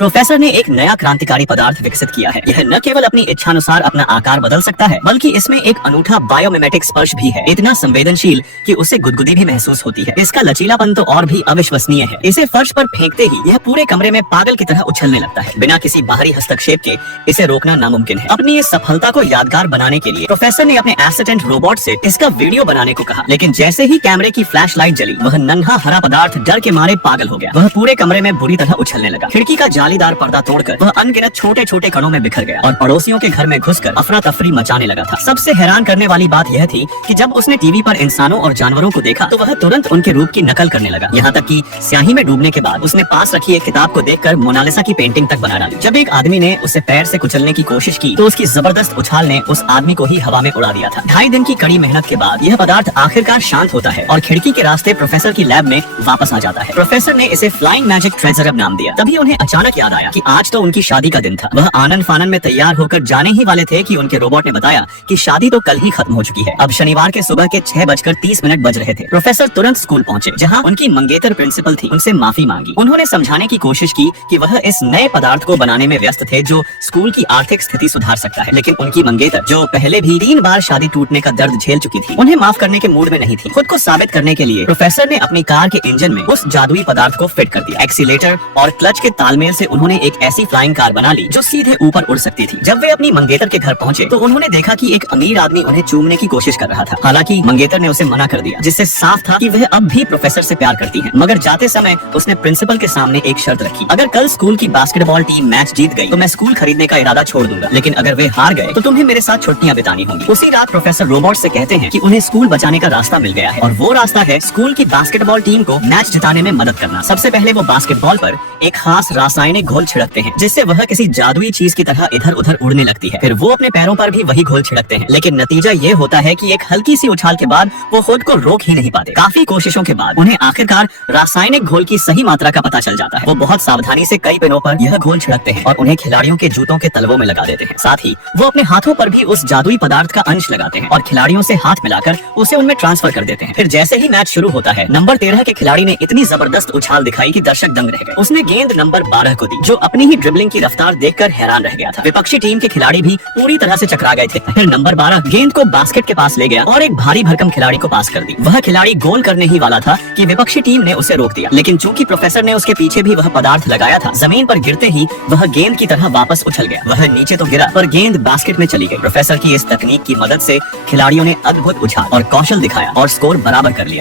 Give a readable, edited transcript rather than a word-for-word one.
Professor ने एक नया क्रांतिकारी पदार्थ विकसित किया है। यह न केवल अपनी इच्छानुसार अपना आकार बदल सकता है, बल्कि इसमें एक अनूठा बायोमिमेटिक स्पर्श भी है, इतना संवेदनशील कि उसे गुदगुदी भी महसूस होती है। इसका लचीलापन तो और भी अविश्वसनीय है। इसे फर्श पर फेंकते ही यह पूरे कमरे में पागल की तरह उछलने लगता है। बिना किसी बाहरी हस्तक्षेप के इसे रोकना नामुमकिन है। अपनी इस सफलता को यादगार बनाने के लिए प्रोफेसर ने अपने एसिस्टेंट रोबोट से इसका वीडियो बनाने को कहा, लेकिन जैसे ही कैमरे की फ्लैश लाइट जली, वह नन्हा हरा पदार्थ डर के मारे पागल हो गया। वह पूरे कमरे में बुरी तरह उछलने लगा। खिड़की का जालीदार पर्दा तोड़कर वह अनगिनत छोटे छोटे कणों में बिखर गया और पड़ोसियों के घर में घुसकर अफरा तफरी मचाने लगा था। सबसे हैरान करने वाली बात यह थी कि जब उसने टीवी पर इंसानों और जानवरों को देखा तो वह तुरंत उनके रूप की नकल करने लगा। यहाँ तक कि स्याही में डूबने के बाद उसने पास रखी एक किताब को देखकर मोनालिसा की पेंटिंग तक बना डाली। जब एक आदमी ने उसे पैर से कुचलने की कोशिश की तो उसकी जबरदस्त उछाल ने उस आदमी को ही हवा में उड़ा दिया था। 2.5 दिन की कड़ी मेहनत के बाद यह पदार्थ आखिरकार शांत होता है और खिड़की के रास्ते प्रोफेसर की लैब में वापस आ जाता है। प्रोफेसर ने इसे फ्लाइंग मैजिक ट्रेजर नाम दिया। तभी उन्हें अचानक याद आया कि आज तो उनकी शादी का दिन था। वह आनन फानन में तैयार होकर जाने ही वाले थे कि उनके रोबोट ने बताया कि शादी तो कल ही खत्म हो चुकी है। अब शनिवार के सुबह के 6:30 बज रहे थे। प्रोफेसर तुरंत स्कूल पहुंचे, जहां उनकी मंगेतर प्रिंसिपल थी। उनसे माफी मांगी। उन्होंने समझाने की कोशिश की कि वह इस नए पदार्थ को बनाने में व्यस्त थे जो स्कूल की आर्थिक स्थिति सुधार सकता है, लेकिन उनकी मंगेतर, जो पहले भी 3 बार शादी टूटने का दर्द झेल चुकी थी, उन्हें माफ करने के मूड में नहीं थी। खुद को साबित करने के लिए प्रोफेसर ने अपनी कार के इंजन में उस जादुई पदार्थ को फिट कर दिया। एक्सीलेटर और क्लच के तालमेल से उन्होंने एक ऐसी फ्लाइंग कार बना ली जो सीधे ऊपर उड़ सकती थी। जब वे अपनी मंगेतर के घर पहुंचे तो उन्होंने देखा कि एक अमीर आदमी उन्हें चूमने की कोशिश कर रहा था। हालांकि मंगेतर ने उसे मना कर दिया, जिससे साफ था कि वह अब भी प्रोफेसर से प्यार करती है। मगर जाते समय उसने प्रिंसिपल के सामने एक शर्त रखी, अगर कल स्कूल की बास्केटबॉल टीम मैच जीत गई तो मैं स्कूल खरीदने का इरादा छोड़ दूंगा, लेकिन अगर वे हार गए तो तुम्हें मेरे साथ छुट्टियां बितानी होंगी। उसी रात प्रोफेसर रोबोट से कहते हैं कि उन्हें स्कूल बचाने का रास्ता मिल गया है, और वो रास्ता है स्कूल की बास्केटबॉल टीम को मैच जिताने में मदद करना। सबसे पहले वो बास्केटबॉल पर एक खास रासायनिक घोल छिड़कते हैं, जिससे वह किसी जादुई चीज की तरह इधर उधर उड़ने लगती है। फिर वो अपने पैरों पर भी वही घोल छिड़कते हैं, लेकिन नतीजा ये होता है कि एक हल्की सी उछाल के बाद वो खुद को रोक ही नहीं पाते। काफी कोशिशों के बाद उन्हें आखिरकार रासायनिक घोल की सही मात्रा का पता चल जाता है। वो बहुत सावधानी से कई पिनों पर यह घोल छिड़कते हैं और उन्हें खिलाड़ियों के जूतों के तलवों में लगा देते हैं। साथ ही वो अपने हाथों पर भी उस जादुई पदार्थ का अंश लगाते हैं और खिलाड़ियों से हाथ मिलाकर उसे उनमें ट्रांसफर कर देते हैं। फिर जैसे ही मैच शुरू होता है, नंबर 13 के खिलाड़ी ने इतनी जबरदस्त उछाल दिखाई कि दर्शक दंग रह गए। उसने गेंद नंबर 12 को दी, जो अपनी ही ड्रिबलिंग की रफ्तार देखकर हैरान रह गया था। विपक्षी टीम के खिलाड़ी भी पूरी तरह से चकरा गए थे। फिर नंबर 12 गेंद को बास्केट के पास ले गया और एक भारी भरकम खिलाड़ी को पास कर दी। वह खिलाड़ी गोल करने ही वाला था कि विपक्षी टीम ने उसे रोक दिया, लेकिन चूंकि प्रोफेसर ने उसके पीछे भी वह पदार्थ लगाया था, जमीन पर गिरते ही वह गेंद की तरह वापस उछल गया। वह नीचे तो गिरा, पर गेंद बास्केट में चली गई। प्रोफेसर की इस तकनीक की मदद से खिलाड़ियों ने अद्भुत उछाल और कौशल दिखाया और स्कोर बराबर कर लिया।